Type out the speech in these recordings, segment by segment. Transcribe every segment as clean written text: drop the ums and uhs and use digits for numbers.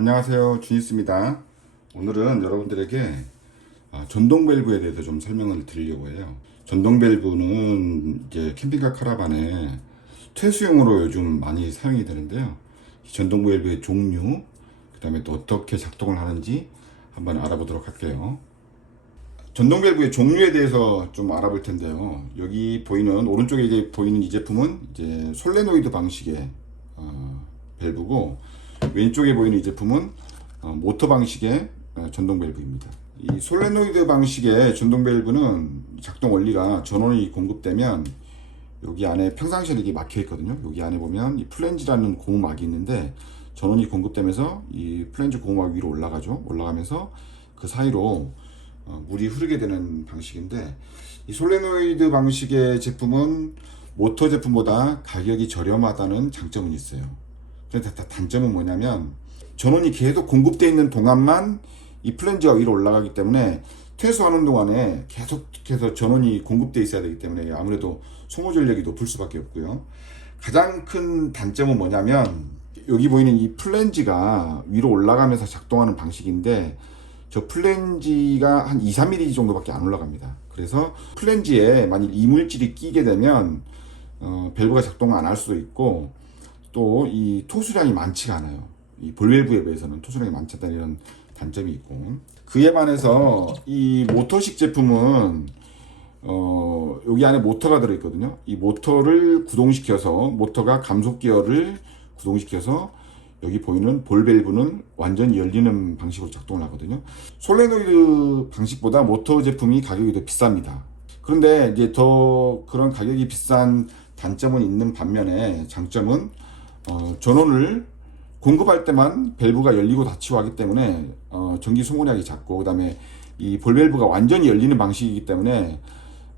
안녕하세요, 주니스입니다. 오늘은 여러분들에게 전동 밸브에 대해서 좀 설명을 드리려고 해요. 전동 밸브는 이제 캠핑카 카라반에 퇴수용으로 요즘 많이 사용이 되는데요. 이 전동 밸브의 종류, 그 다음에 또 어떻게 작동을 하는지 한번 알아보도록 할게요. 전동 밸브의 종류에 대해서 좀 알아볼 텐데요. 여기 보이는 오른쪽에 이제 보이는 이 제품은 이제 솔레노이드 방식의 밸브고, 왼쪽에 보이는 이 제품은 모터 방식의 전동 밸브입니다. 이 솔레노이드 방식의 전동 밸브는 작동 원리가 전원이 공급되면 여기 안에 평상시에 이렇게 막혀 있거든요. 여기 안에 보면 이 플랜지라는 고무막이 있는데, 전원이 공급되면서 이 플랜지 고무막 위로 올라가죠. 올라가면서 그 사이로 물이 흐르게 되는 방식인데, 이 솔레노이드 방식의 제품은 모터 제품보다 가격이 저렴하다는 장점은 있어요. 단점은 뭐냐면, 전원이 계속 공급되어 있는 동안만 이 플랜지가 위로 올라가기 때문에 퇴수하는 동안에 계속해서 전원이 공급되어 있어야 되기 때문에 아무래도 소모 전력이 높을 수밖에 없고요. 가장 큰 단점은 뭐냐면, 여기 보이는 이 플랜지가 위로 올라가면서 작동하는 방식인데, 저 플랜지가 한 2, 3mm 정도밖에 안 올라갑니다. 그래서 플랜지에 만일 이물질이 끼게 되면 밸브가 작동을 안 할 수도 있고, 또 이 토수량이 많지가 않아요. 이 볼밸브에 비해서는 토수량이 많지 않다는 이런 단점이 있고, 그에 반해서 이 모터식 제품은 여기 안에 모터가 들어있거든요. 이 모터를 구동시켜서, 모터가 감속 기어를 구동시켜서 여기 보이는 볼밸브는 완전히 열리는 방식으로 작동을 하거든요. 솔레노이드 방식보다 모터 제품이 가격이 더 비쌉니다. 그런데 이제 더 그런 가격이 비싼 단점은 있는 반면에, 장점은 전원을 공급할 때만 밸브가 열리고 닫히고 하기 때문에 전기 소모량이 작고, 그 다음에 이 볼밸브가 완전히 열리는 방식이기 때문에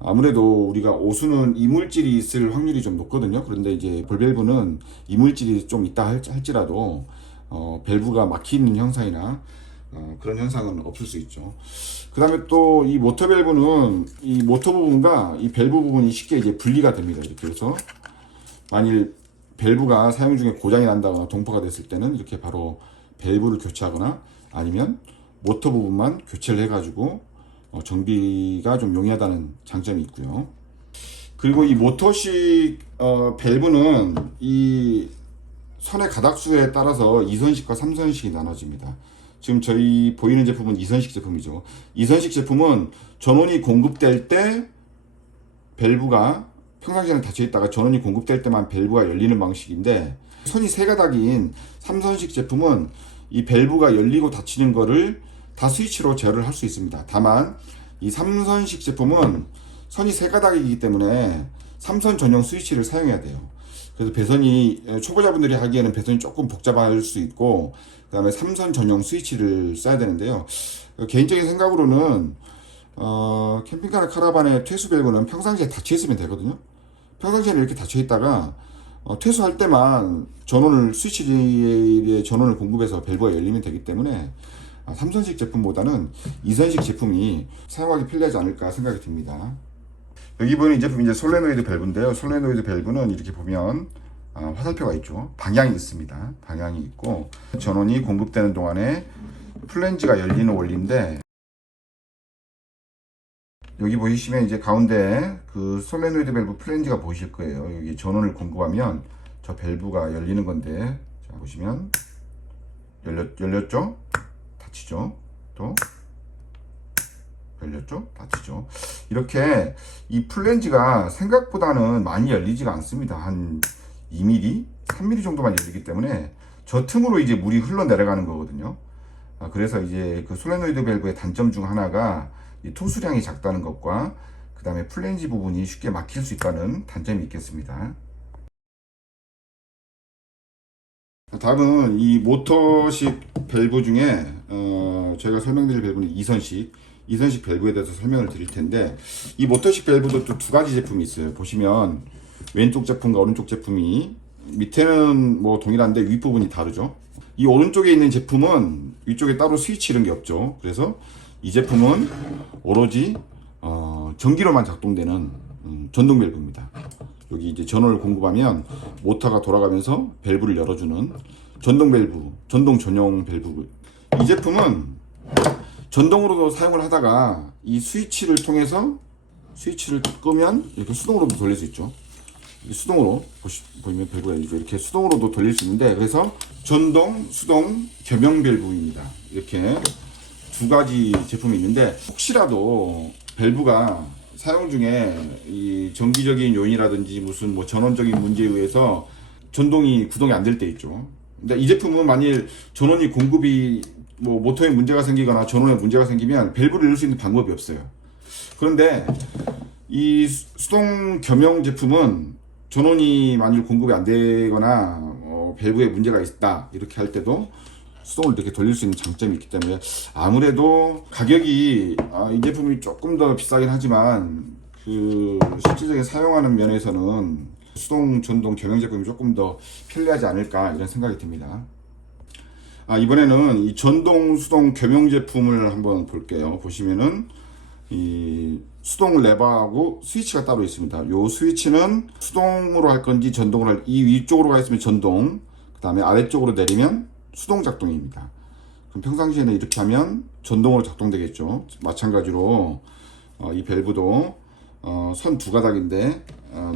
아무래도 우리가 오수는 이물질이 있을 확률이 좀 높거든요. 그런데 이제 볼밸브는 이물질이 좀 있다 할지라도 밸브가 막히는 현상이나 그런 현상은 없을 수 있죠. 그 다음에 또 이 모터 밸브는 이 모터 부분과 이 밸브 부분이 쉽게 이제 분리가 됩니다. 이렇게 해서 만일 밸브가 사용 중에 고장이 난다거나 동파가 됐을 때는 이렇게 바로 밸브를 교체하거나, 아니면 모터 부분만 교체를 해가지고 정비가 좀 용이하다는 장점이 있고요. 그리고 이 모터식 밸브는 이 선의 가닥수에 따라서 2선식과 3선식이 나눠집니다. 지금 저희 보이는 제품은 2선식 제품이죠. 2선식 제품은 전원이 공급될 때 밸브가 평상시에는 닫혀 있다가 전원이 공급될 때만 밸브가 열리는 방식인데, 선이 세 가닥인 3선식 제품은 이 밸브가 열리고 닫히는 거를 다 스위치로 제어를 할 수 있습니다. 다만 이 3선식 제품은 선이 세 가닥이기 때문에 3선 전용 스위치를 사용해야 돼요. 그래서 배선이, 초보자분들이 하기에는 배선이 조금 복잡할 수 있고, 그 다음에 3선 전용 스위치를 써야 되는데요. 개인적인 생각으로는 캠핑카나 카라반의 퇴수 밸브는 평상시에 닫혀 있으면 되거든요. 평상시에는 이렇게 닫혀 있다가 퇴수할 때만 전원을, 스위치에 전원을 공급해서 밸브가 열리면 되기 때문에 3선식 제품보다는 2선식 제품이 사용하기 편리하지 않을까 생각이 듭니다. 여기 보이는 이 제품이 이제 솔레노이드 밸브인데요. 솔레노이드 밸브는 이렇게 보면 화살표가 있죠. 방향이 있습니다. 방향이 있고, 전원이 공급되는 동안에 플랜지가 열리는 원리인데, 여기 보시면 이제 가운데 그 솔레노이드 밸브 플랜지가 보이실 거예요. 여기 전원을 공급하면 저 밸브가 열리는 건데, 자 보시면 열렸죠? 닫히죠? 또 열렸죠? 닫히죠? 이렇게 이 플랜지가 생각보다는 많이 열리지가 않습니다. 한 2mm, 3mm 정도만 열리기 때문에 저 틈으로 이제 물이 흘러내려가는 거거든요. 그래서 이제 그 솔레노이드 밸브의 단점 중 하나가 이 토수량이 작다는 것과, 그 다음에 플랜지 부분이 쉽게 막힐 수 있다는 단점이 있겠습니다. 다음은 이 모터식 밸브 중에 저희가 설명드릴 밸브는 2선식 밸브에 대해서 설명을 드릴 텐데, 이 모터식 밸브도 또 두 가지 제품이 있어요. 보시면 왼쪽 제품과 오른쪽 제품이, 밑에는 뭐 동일한데 윗부분이 다르죠. 이 오른쪽에 있는 제품은 위쪽에 따로 스위치 이런 게 없죠. 그래서 이 제품은 오로지 전기로만 작동되는 전동 밸브입니다. 여기 이제 전원을 공급하면 모터가 돌아가면서 밸브를 열어주는 전동 밸브, 전동 전용 밸브. 이 제품은 전동으로도 사용을 하다가 이 스위치를 통해서 스위치를 끄면 이렇게 수동으로도 돌릴 수 있죠. 수동으로 보시면 밸브가 열리죠. 이렇게 수동으로도 돌릴 수 있는데, 그래서 전동, 수동 겸용 밸브입니다. 이렇게 두 가지 제품이 있는데, 혹시라도 밸브가 사용 중에 이 정기적인 요인이라든지 무슨 뭐 전원적인 문제에 의해서 전동이 구동이 안 될 때 있죠. 근데 이 제품은 만일 전원이 공급이 뭐 모터에 문제가 생기거나 전원에 문제가 생기면 밸브를 넣을 수 있는 방법이 없어요. 그런데 이 수동 겸용 제품은 전원이 만일 공급이 안 되거나 밸브에 문제가 있다 이렇게 할 때도 수동을 이렇게 돌릴 수 있는 장점이 있기 때문에, 아무래도 가격이 이 제품이 조금 더 비싸긴 하지만 그 실질적인 사용하는 면에서는 수동 전동 겸용 제품이 조금 더 편리하지 않을까 이런 생각이 듭니다. 이번에는 이 전동 수동 겸용 제품을 한번 볼게요. 보시면은 이 수동 레버하고 스위치가 따로 있습니다. 요 스위치는 수동으로 할 건지 전동으로 이 위쪽으로 가 있으면 전동, 그 다음에 아래쪽으로 내리면 수동 작동입니다. 그럼 평상시에는 이렇게 하면 전동으로 작동되겠죠. 마찬가지로 이 밸브도 선 두 가닥인데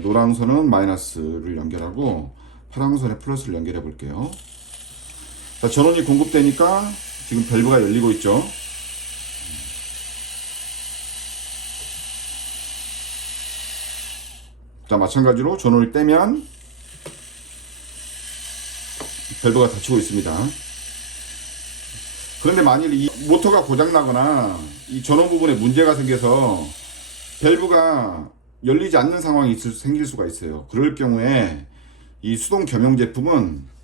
노란 선은 마이너스를 연결하고 파란 선에 플러스를 연결해 볼게요. 자, 전원이 공급되니까 지금 밸브가 열리고 있죠. 자, 마찬가지로 전원을 떼면 밸브가 닫히고 있습니다. 그런데 만일 이 모터가 고장나거나 이 전원 부분에 문제가 생겨서 밸브가 열리지 않는 상황이 생길 수가 있어요. 그럴 경우에 이 수동 겸용 제품은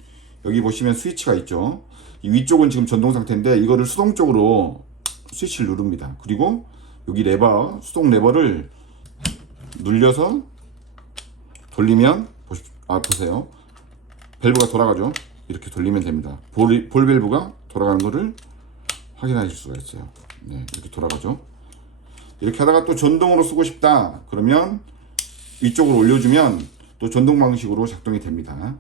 여기 보시면 스위치가 있죠. 이 위쪽은 지금 전동 상태인데 이거를 수동 쪽으로 스위치를 누릅니다. 그리고 여기 레버, 수동 레버를 눌려서 돌리면 보세요. 밸브가 돌아가죠. 이렇게 돌리면 됩니다. 볼 밸브가 돌아가는 거를 확인하실 수가 있어요. 네, 이렇게 돌아가죠. 이렇게 하다가 또 전동으로 쓰고 싶다 그러면 위쪽으로 올려주면 또 전동 방식으로 작동이 됩니다.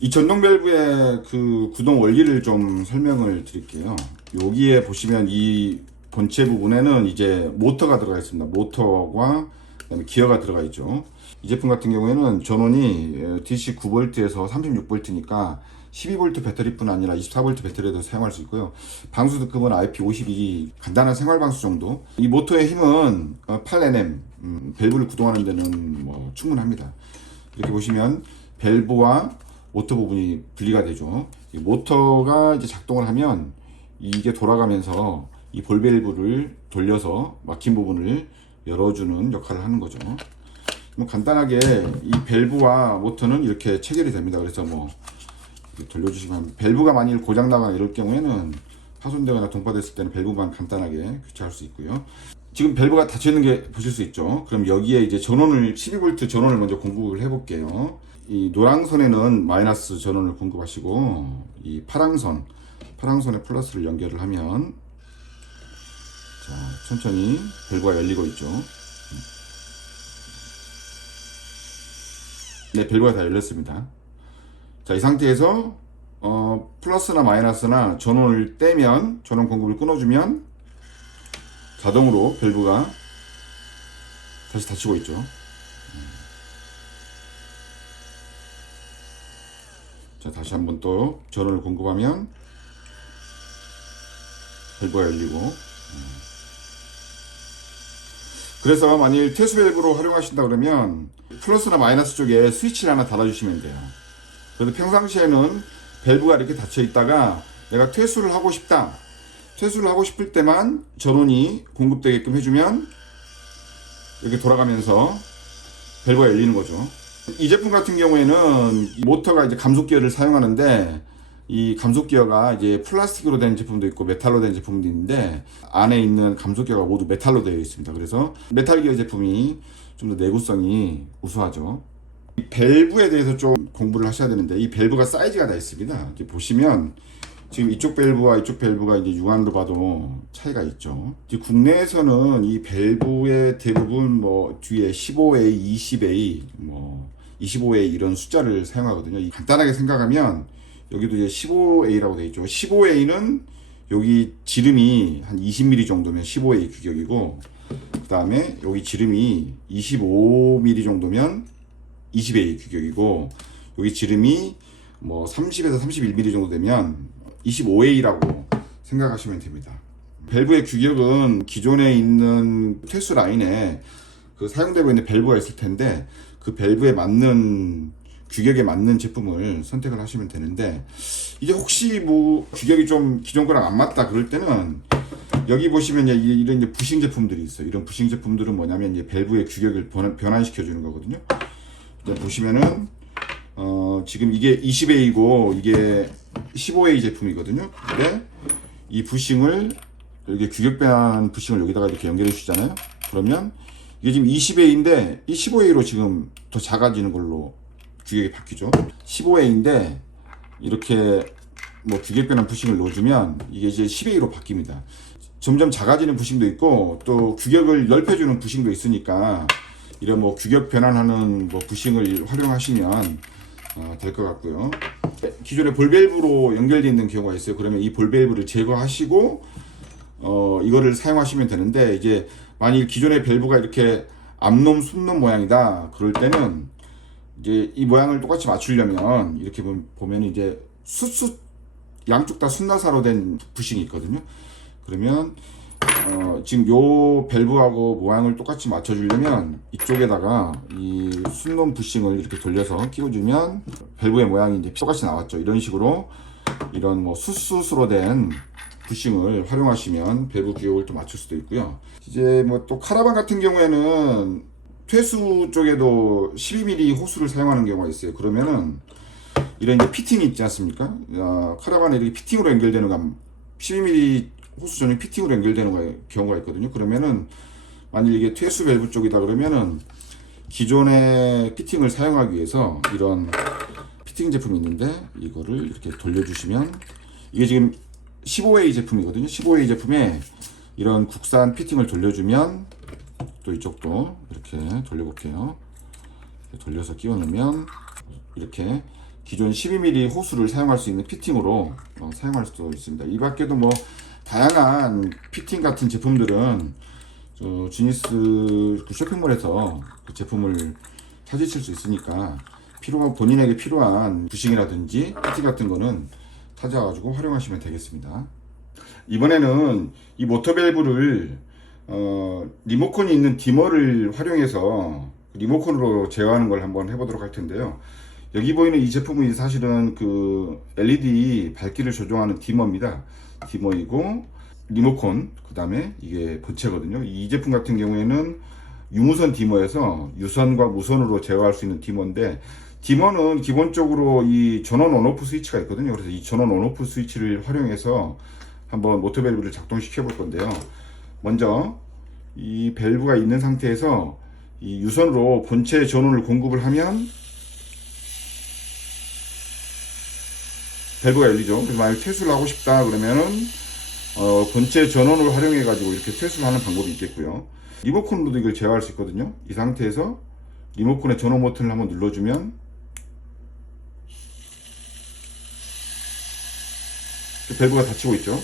이 전동 밸브의 그 구동 원리를 좀 설명을 드릴게요. 여기에 보시면 이 본체 부분에는 이제 모터가 들어가 있습니다. 모터와 그다음에 기어가 들어가 있죠. 이 제품 같은 경우에는 전원이 DC 9V에서 36V니까 12V 배터리뿐 아니라 24V 배터리도 사용할 수 있고요. 방수 등급은 IP52, 간단한 생활 방수 정도. 이 모터의 힘은 8Nm, 밸브를 구동하는 데는 뭐 충분합니다. 이렇게 보시면 밸브와 모터 부분이 분리가 되죠. 이 모터가 이제 작동을 하면 이게 돌아가면서 이 볼 밸브를 돌려서 막힌 부분을 열어주는 역할을 하는 거죠. 뭐 간단하게 이 밸브와 모터는 이렇게 체결이 됩니다. 그래서 뭐 돌려주시면 밸브가 만일 고장나거나 이럴 경우에는 파손되거나 동파됐을 때는 밸브만 간단하게 교체할 수 있고요. 지금 밸브가 닫혀 있는 게 보실 수 있죠. 그럼 여기에 이제 전원을 12V 전원을 먼저 공급을 해 볼게요. 이 노랑선에는 마이너스 전원을 공급하시고 이 파랑선에 플러스를 연결을 하면 자, 천천히 밸브가 열리고 있죠. 네, 밸브가 다 열렸습니다. 자, 이 상태에서 플러스나 마이너스나 전원을 떼면, 전원 공급을 끊어주면 자동으로 밸브가 다시 닫히고 있죠. 자, 다시 한번 또 전원을 공급하면 밸브가 열리고. 그래서 만일 퇴수 밸브로 활용하신다 그러면 플러스나 마이너스 쪽에 스위치를 하나 달아주시면 돼요. 그래서 평상시에는 밸브가 이렇게 닫혀 있다가 내가 퇴수를 하고 싶다. 퇴수를 하고 싶을 때만 전원이 공급되게끔 해주면 이렇게 돌아가면서 밸브가 열리는 거죠. 이 제품 같은 경우에는 모터가 이제 감속 기어를 사용하는데 이 감속 기어가 이제 플라스틱으로 된 제품도 있고 메탈로 된 제품도 있는데 안에 있는 감속 기어가 모두 메탈로 되어 있습니다. 그래서 메탈 기어 제품이 좀 더 내구성이 우수하죠. 이 밸브에 대해서 좀 공부를 하셔야 되는데 이 밸브가 사이즈가 다 있습니다. 이렇게 보시면 지금 이쪽 밸브와 이쪽 밸브가 이제 육안으로 봐도 차이가 있죠. 국내에서는 이 밸브의 대부분 뭐 뒤에 15A, 20A, 뭐 25A 이런 숫자를 사용하거든요. 간단하게 생각하면 여기도 이제 15A라고 되어 있죠. 15A는 여기 지름이 한 20mm 정도면 15A 규격이고, 그 다음에 여기 지름이 25mm 정도면 20A 규격이고, 여기 지름이 뭐 30에서 31mm 정도 되면 25A라고 생각하시면 됩니다. 밸브의 규격은 기존에 있는 퇴수 라인에 그 사용되고 있는 밸브가 있을 텐데, 그 밸브에 맞는 규격에 맞는 제품을 선택을 하시면 되는데, 이제 혹시 뭐 규격이 좀 기존 거랑 안 맞다 그럴 때는 여기 보시면 이런 이제 부싱 제품들이 있어요. 이런 부싱 제품들은 뭐냐면 이제 밸브의 규격을 변환시켜 주는 거거든요. 이제 보시면은 지금 이게 20A이고 이게 15A 제품이거든요. 근데 이 부싱을 이렇게 규격 변환 부싱을 여기다가 이렇게 연결해 주잖아요. 그러면 이게 지금 20A인데 이 15A로 지금 더 작아지는 걸로 규격이 바뀌죠. 15A인데 이렇게 뭐 규격 변환 부싱을 넣어주면 이게 이제 10A로 바뀝니다. 점점 작아지는 부싱도 있고 또 규격을 넓혀주는 부싱도 있으니까 이런 뭐 규격 변환하는 뭐 부싱을 활용하시면 될 것 같고요. 기존에 볼밸브로 연결되어 있는 경우가 있어요. 그러면 이 볼밸브를 제거하시고 이거를 사용하시면 되는데, 이제 만일 기존의 밸브가 이렇게 앞놈 순놈 모양이다 그럴 때는 이제 이 모양을 똑같이 맞추려면 이렇게 보면 이제 양쪽 다 순나사로 된 부싱이 있거든요. 그러면 지금 요 밸브하고 모양을 똑같이 맞춰주려면 이쪽에다가 이 순놈 부싱을 이렇게 돌려서 끼워주면 밸브의 모양이 이제 똑같이 나왔죠. 이런 식으로 이런 뭐 수스로 된 부싱을 활용하시면 밸브 규격을 또 맞출 수도 있고요. 이제 뭐 또 카라반 같은 경우에는 퇴수 쪽에도 12mm 호수를 사용하는 경우가 있어요. 그러면은 이런 이제 피팅이 있지 않습니까? 카라반에 이렇게 피팅으로 연결되는 거 12mm 호수 전용 피팅으로 연결되는 경우가 있거든요. 그러면은 만일 이게 퇴수 밸브 쪽이다 그러면은 기존의 피팅을 사용하기 위해서 이런 피팅 제품이 있는데 이거를 이렇게 돌려주시면, 이게 지금 15A 제품이거든요. 15A 제품에 이런 국산 피팅을 돌려주면, 또 이쪽도 이렇게 돌려볼게요. 돌려서 끼워 넣으면 이렇게 기존 12mm 호수를 사용할 수 있는 피팅으로 사용할 수도 있습니다. 이 밖에도 뭐 다양한 피팅 같은 제품들은 지니스 그 쇼핑몰에서 그 제품을 찾으실 수 있으니까 본인에게 필요한 부싱이라든지 피팅 같은 거는 찾아가지고 활용하시면 되겠습니다. 이번에는 이 모터 밸브를 리모컨이 있는 디머를 활용해서 리모컨으로 제어하는 걸 한번 해보도록 할 텐데요. 여기 보이는 이 제품이 사실은 그 LED 밝기를 조정하는 디머입니다. 디머이고 리모컨, 그 다음에 이게 본체거든요. 이 제품 같은 경우에는 유무선 디머에서 유선과 무선으로 제어할 수 있는 디머인데, 디머는 기본적으로 이 전원 온오프 스위치가 있거든요. 그래서 이 전원 온오프 스위치를 활용해서 한번 모터 밸브를 작동시켜 볼 건데요. 먼저 이 밸브가 있는 상태에서 이 유선으로 본체 전원을 공급을 하면 밸브가 열리죠. 그래서 만약 퇴수를 하고 싶다 그러면은 본체 전원을 활용해 가지고 이렇게 퇴수를 하는 방법이 있겠고요. 리모컨으로도 이걸 제어할 수 있거든요. 이 상태에서 리모컨의 전원 버튼을 한번 눌러주면 밸브가 닫히고 있죠.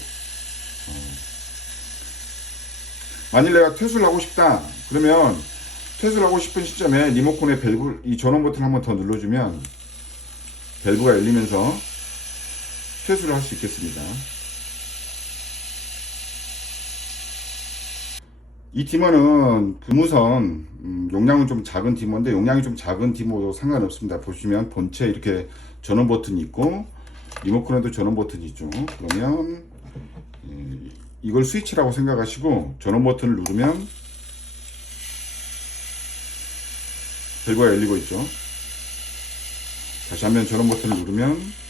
만일 내가 퇴수를 하고 싶다 그러면 퇴수를 하고 싶은 시점에 리모컨의 밸브, 이 전원 버튼을 한번 더 눌러주면 밸브가 열리면서 퇴수를 할 수 있겠습니다. 이 디머는 무선, 용량은 좀 작은 디머인데, 용량이 좀 작은 디머도 상관없습니다. 보시면 본체 이렇게 전원 버튼이 있고 리모컨에도 전원 버튼이 있죠. 그러면 이걸 스위치라고 생각하시고 전원 버튼을 누르면 밸브가 열리고 있죠. 다시 한번 전원 버튼을 누르면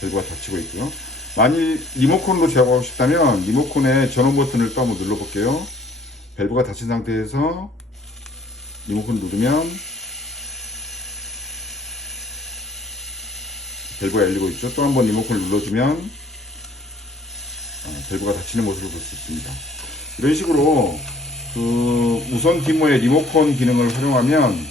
밸브가 닫히고 있고요. 만일 리모컨으로 제어하고 싶다면 리모컨의 전원 버튼을 또 한번 눌러볼게요. 밸브가 닫힌 상태에서 리모컨을 누르면 밸브가 열리고 있죠. 또 한번 리모컨을 눌러주면 밸브가 닫히는 모습을 볼 수 있습니다. 이런 식으로 그 무선 디머의 리모컨 기능을 활용하면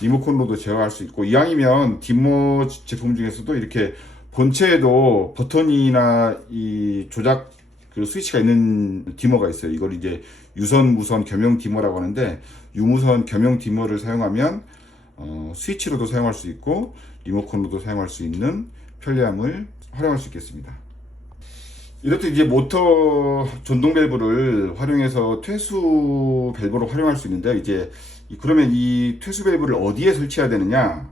리모컨으로도 제어할 수 있고, 이왕이면 dim머 제품 중에서도 이렇게 본체에도 버튼이나 이 조작 그 스위치가 있는 디머가 있어요. 이걸 이제 유선, 무선 겸용 디머라고 하는데, 유무선 겸용 디머를 사용하면 스위치로도 사용할 수 있고 리모컨으로도 사용할 수 있는 편리함을 활용할 수 있겠습니다. 이렇듯 이제 모터 전동 밸브를 활용해서 퇴수 밸브로 활용할 수 있는데, 이제 그러면 이 퇴수 밸브를 어디에 설치해야 되느냐,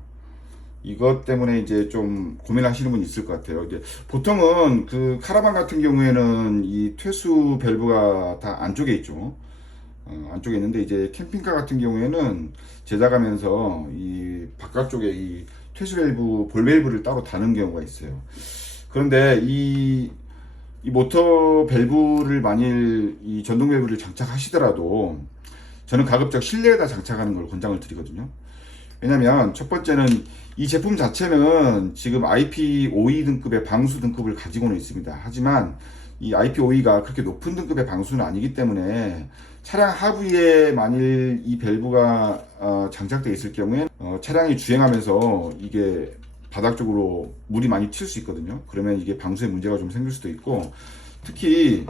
이것 때문에 이제 좀 고민하시는 분이 있을 것 같아요. 이제 보통은 그 카라반 같은 경우에는 이 퇴수 밸브가 다 안쪽에 있죠. 안쪽에 있는데, 이제 캠핑카 같은 경우에는 제작하면서 이 바깥쪽에 이 퇴수 밸브, 볼 밸브를 따로 다는 경우가 있어요. 그런데 이 모터 밸브를 만일 이 전동 밸브를 장착하시더라도 저는 가급적 실내에다 장착하는 걸 권장을 드리거든요. 왜냐면 첫 번째는 이 제품 자체는 지금 IP52 등급의 방수 등급을 가지고는 있습니다. 하지만 이 IP52가 그렇게 높은 등급의 방수는 아니기 때문에 차량 하부에 만일 이 밸브가 장착되어 있을 경우에 차량이 주행하면서 이게 바닥 쪽으로 물이 많이 튈 수 있거든요. 그러면 이게 방수에 문제가 좀 생길 수도 있고, 특히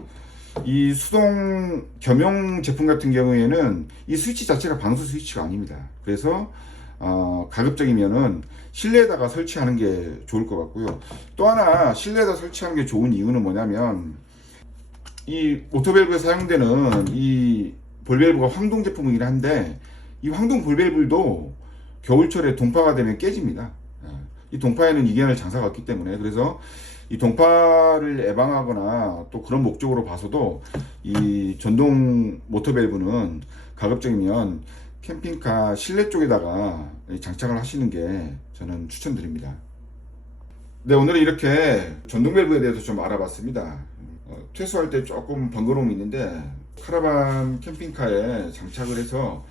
이 수동 겸용 제품 같은 경우에는 이 스위치 자체가 방수 스위치가 아닙니다. 그래서 가급적이면은 실내에다가 설치하는 게 좋을 것 같고요. 또 하나 실내에다 설치하는 게 좋은 이유는 뭐냐면, 이 모터 밸브에 사용되는 이 볼 밸브가 황동 제품이긴 한데, 이 황동 볼 밸브도 겨울철에 동파가 되면 깨집니다. 이 동파에는 이견을 장사가 없기 때문에, 그래서 이 동파를 예방하거나 또 그런 목적으로 봐서도 이 전동 모터 밸브는 가급적이면 캠핑카 실내 쪽에다가 장착을 하시는 게 저는 추천드립니다. 네, 오늘은 이렇게 전동 밸브에 대해서 좀 알아봤습니다. 퇴수할 때 조금 번거로움이 있는데, 카라반 캠핑카에 장착을 해서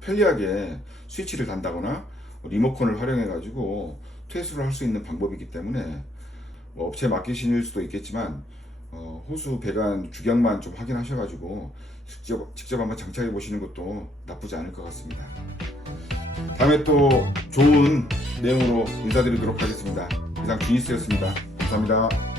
편리하게 스위치를 단다거나 리모컨을 활용해 가지고 퇴수를 할 수 있는 방법이기 때문에 업체에 맡기실 수도 있겠지만 호수 배관 규격만 좀 확인하셔 가지고 직접 한번 장착해 보시는 것도 나쁘지 않을 것 같습니다. 다음에 또 좋은 내용으로 인사드리도록 하겠습니다. 이상 주니스였습니다. 감사합니다.